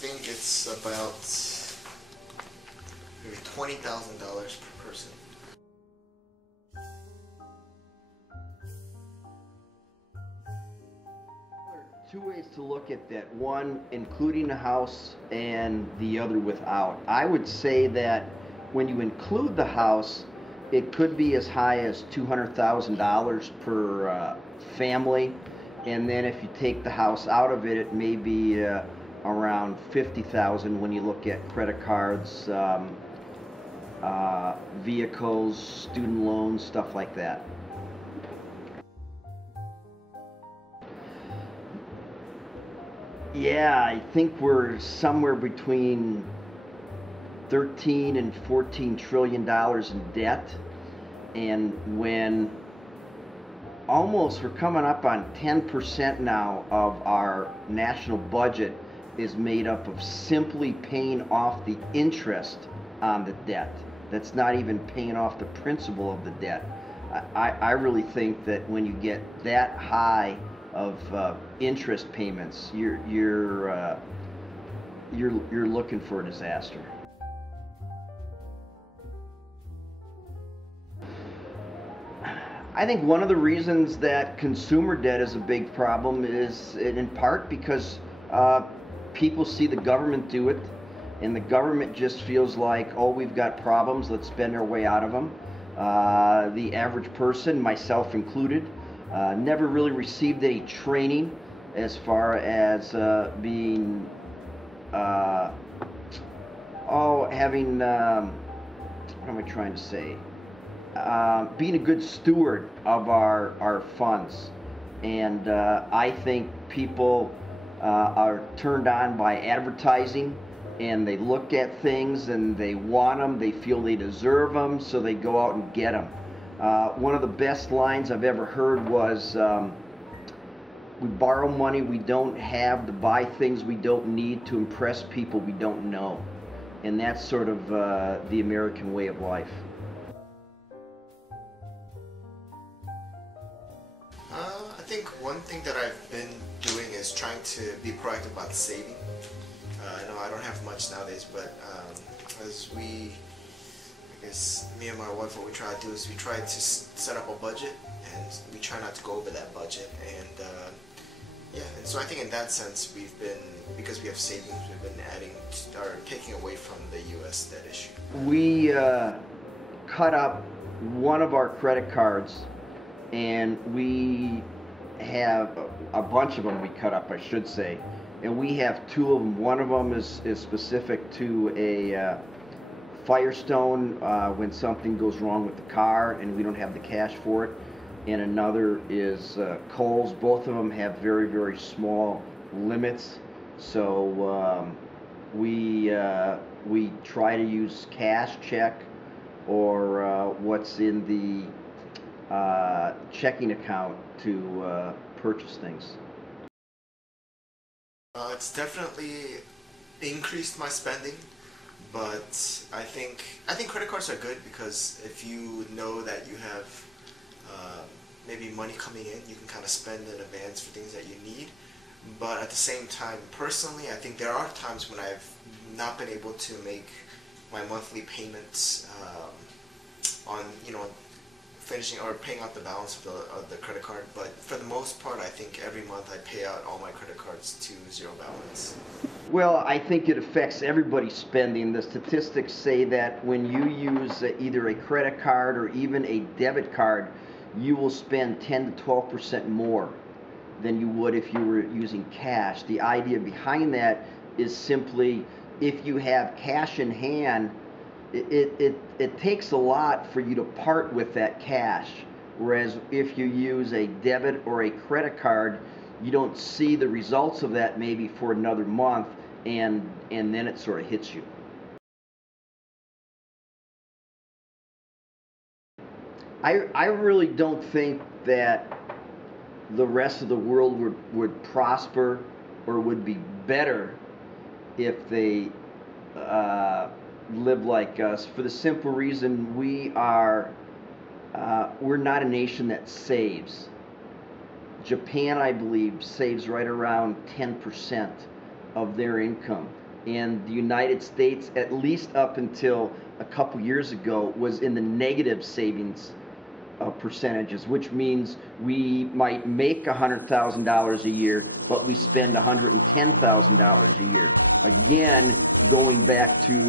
think it's about maybe $20,000 per person. Two ways to look at that. One, including the house, and the other without. I would say that when you include the house, it could be as high as $200,000 per family, and then if you take the house out of it, it may be around $50,000 when you look at credit cards, vehicles, student loans, stuff like that. Yeah, I think we're somewhere between 13 and 14 trillion dollars in debt, and when almost we're coming up on 10% now of our national budget is made up of simply paying off the interest on the debt. That's not even paying off the principal of the debt. I really think that when you get that high of interest payments, you're looking for a disaster. I think one of the reasons that consumer debt is a big problem is in part because people see the government do it, and the government just feels like, oh, we've got problems, let's spend our way out of them. The average person, myself included, never really received any training as far as being, having, what am I trying to say? Being a good steward of our funds. And I think people are turned on by advertising, and they look at things and they want them, they feel they deserve them, so they go out and get them. One of the best lines I've ever heard was, we borrow money we don't have to buy things we don't need to impress people we don't know. And that's sort of the American way of life. I think one thing that I've been doing is trying to be proactive about saving. I know I don't have much nowadays, but as I guess me and my wife, what we try to do is we try to set up a budget, and we try not to go over that budget. And and so I think in that sense, because we have savings, we've been taking away from the U.S. debt issue. We cut up one of our credit cards, and we have a bunch of them we cut up, I should say, and we have two of them. One of them is specific to a Firestone when something goes wrong with the car and we don't have the cash for it, and another is Kohl's. Both of them have very, very small limits, so we try to use cash, check, or what's in the checking account to purchase things. It's definitely increased my spending, but I think credit cards are good because if you know that you have maybe money coming in, you can kind of spend in advance for things that you need. But at the same time, personally, I think there are times when I've not been able to make my monthly payments on finishing or paying out the balance of the credit card. But for the most part, I think every month I pay out all my credit cards to zero balance. Well, I think it affects everybody's spending. The statistics say that when you use either a credit card or even a debit card, you will spend 10 to 12% more than you would if you were using cash. The idea behind that is simply, if you have cash in hand, it takes a lot for you to part with that cash, whereas if you use a debit or a credit card, you don't see the results of that maybe for another month, and then it sort of hits you. I really don't think that the rest of the world would prosper or would be better if they live like us, for the simple reason we're not a nation that saves. Japan, I believe, saves right around 10% of their income. and the United States, at least up until a couple years ago, was in the negative savings percentages, which means we might make $100,000 a year, but we spend $110,000 a year. Again, going back to